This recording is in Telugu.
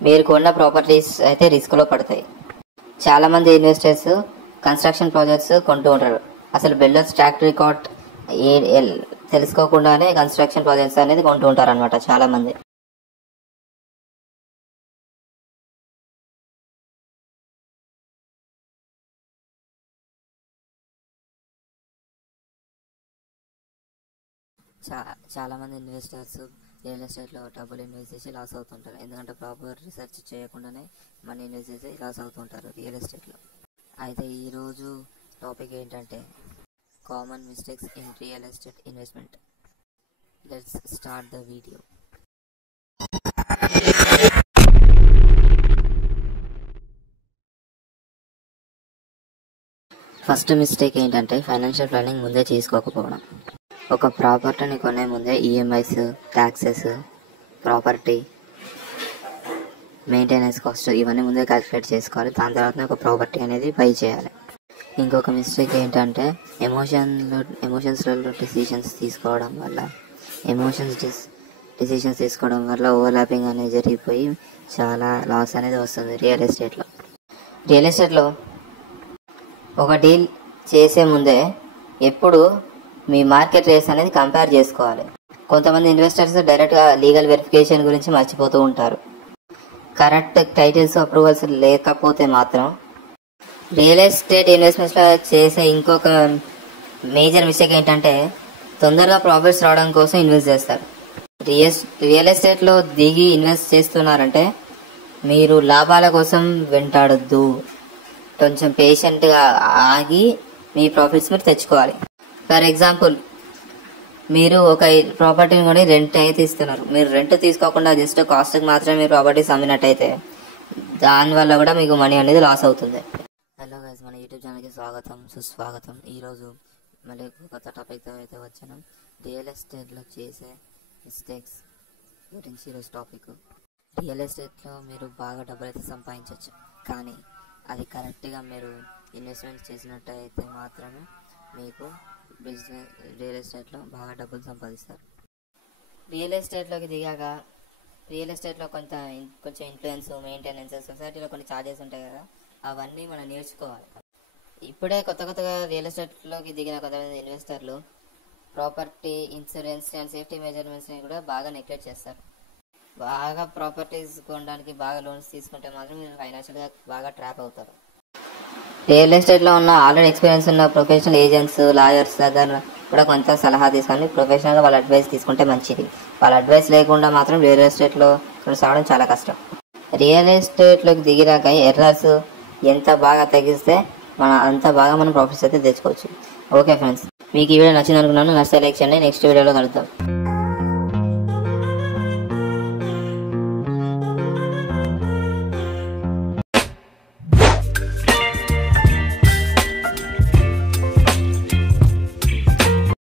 మీరు కొన్న ప్రాపర్టీస్ అయితే రిస్క్లో పడతాయి. చాలామంది ఇన్వెస్టర్స్ కన్స్ట్రక్షన్ ప్రాజెక్ట్స్ కొంటూ ఉంటారు. అసలు బిల్డర్స్ ట్రాక్ రికార్డ్ తెలుసుకోకుండానే కన్స్ట్రక్షన్ ప్రాజెక్ట్స్ అనేది కొంటూ ఉంటారు అనమాట చాలామంది. చాలామంది ఇన్వెస్టర్స్ రియల్ ఎస్టేట్లో డబ్బులు ఇన్వెస్ట్ చేసి లాస్ అవుతుంటారు. ఎందుకంటే ప్రాపర్ రీసెర్చ్ చేయకుండానే మనీ ఇన్వెస్ట్ చేసి లాస్ అవుతుంటారు రియల్ ఎస్టేట్లో. అయితే ఈరోజు టాపిక్ ఏంటంటే common mistakes in real estate investment. Let's start the video. First mistake ఏంటంటే ఫైనాన్షియల్ ప్లానింగ్ ముందే చేసుకోకపోవడం. ఒక ప్రాపర్టీని కొనే ముందే EMIs, taxes, property maintenance cost ఇవన్నీ ముందే క్యాలిక్యులేట్ చేసుకోవాలి. దాని తర్వాత ఒక ప్రాపర్టీ అనేది బై చేయాలి. ఇంకొక మిస్టేక్ ఏంటంటే ఎమోషన్స్లలో డిసిషన్స్ తీసుకోవడం వల్ల ఓవర్లాపింగ్ అనేది జరిగిపోయి చాలా లాస్ అనేది వస్తుంది రియల్ ఎస్టేట్లో. ఒక డీల్ చేసే ముందే ఎప్పుడు మీ మార్కెట్ రేట్స్ అనేది కంపేర్ చేసుకోవాలి. కొంతమంది ఇన్వెస్టర్స్ డైరెక్ట్గా లీగల్ వెరిఫికేషన్ గురించి మర్చిపోతూ ఉంటారు. కరెక్ట్ టైటిల్స్, అప్రూవల్స్ లేకపోతే మాత్రం రియల్ ఎస్టేట్ ఇన్వెస్ట్మెంట్స్లో చేసే ఇంకొక మేజర్ మిస్టేక్ ఏంటంటే తొందరగా ప్రాఫిట్స్ రావడం కోసం ఇన్వెస్ట్ చేస్తారు. రియల్ ఎస్టేట్లో దిగి ఇన్వెస్ట్ చేస్తున్నారంటే మీరు లాభాల కోసం వెంటాడొద్దు. కొంచెం పేషెంట్గా ఆగి మీ ప్రాఫిట్స్ మీరు తెచ్చుకోవాలి. ఫర్ ఎగ్జాంపుల్, మీరు ఒక ప్రాపర్టీని కొని రెంట్ అయితే ఇస్తున్నారు. మీరు రెంట్ తీసుకోకుండా జస్ట్ కాస్ట్కి మాత్రమే మీరు ప్రాపర్టీస్ అమ్మినట్టయితే దానివల్ల కూడా మీకు మనీ అనేది లాస్ అవుతుంది. హలో గైస్, మన యూట్యూబ్ ఛానల్కి సుస్వాగతం. ఈరోజు మళ్ళీ కొత్త టాపిక్తో అయితే వచ్చాను. రియల్ ఎస్టేట్లో చేసే మిస్టేక్స్ గురించి ఈరోజు టాపిక్. రియల్ ఎస్టేట్లో మీరు బాగా డబ్బులు అయితే సంపాదించవచ్చు, కానీ అది కరెక్ట్గా మీరు ఇన్వెస్ట్మెంట్ చేసినట్టయితే మాత్రమే మీకు రియల్ ఎస్టేట్లో బాగా డబ్బులు సంపాదిస్తారు. రియల్ ఎస్టేట్లోకి దిగాక రియల్ ఎస్టేట్లో కొంచెం ఇన్ఫ్లుయెన్స్, మెయింటెనెన్స్, సొసైటీలో కొన్ని ఛార్జెస్ ఉంటాయి కదా, అవన్నీ మనం నేర్చుకోవాలి. ఇప్పుడే కొత్తగా రియల్ ఎస్టేట్లోకి దిగిన కొంతమంది ఇన్వెస్టర్లు ప్రాపర్టీ ఇన్సూరెన్స్ అండ్ సేఫ్టీ మెజర్మెంట్స్ని కూడా బాగా నెగ్లెక్ట్ చేస్తారు. బాగా ప్రాపర్టీస్ కొనడానికి బాగా లోన్స్ తీసుకుంటే మాత్రం మీరు ఫైనాన్షియల్గా బాగా ట్రాప్ అవుతారు. రియల్ ఎస్టేట్లో ఉన్న ఆల్రెడీ ఎక్స్పీరియన్స్ ఉన్న ప్రొఫెషనల్ ఏజెంట్స్, లాయర్స్ దగ్గర కూడా కొంత సలహా తీసుకొని ప్రొఫెషనల్గా వాళ్ళ అడ్వైస్ తీసుకుంటే మంచిది. వాళ్ళ అడ్వైస్ లేకుండా మాత్రం రియల్ ఎస్టేట్లో కొనసాగడం చాలా కష్టం. రియల్ ఎస్టేట్లోకి దిగినాక ఎర్రర్స్ ఎంత బాగా తగ్గిస్తే అంత బాగా మనం ప్రాఫిట్స్ అయితే తెచ్చుకోవచ్చు. ఓకే ఫ్రెండ్స్, మీకు ఈ వీడియో నచ్చింది అనుకున్నాను. నచ్చితే లైక్ చేయండి. నెక్స్ట్ వీడియోలో కలుద్దాం.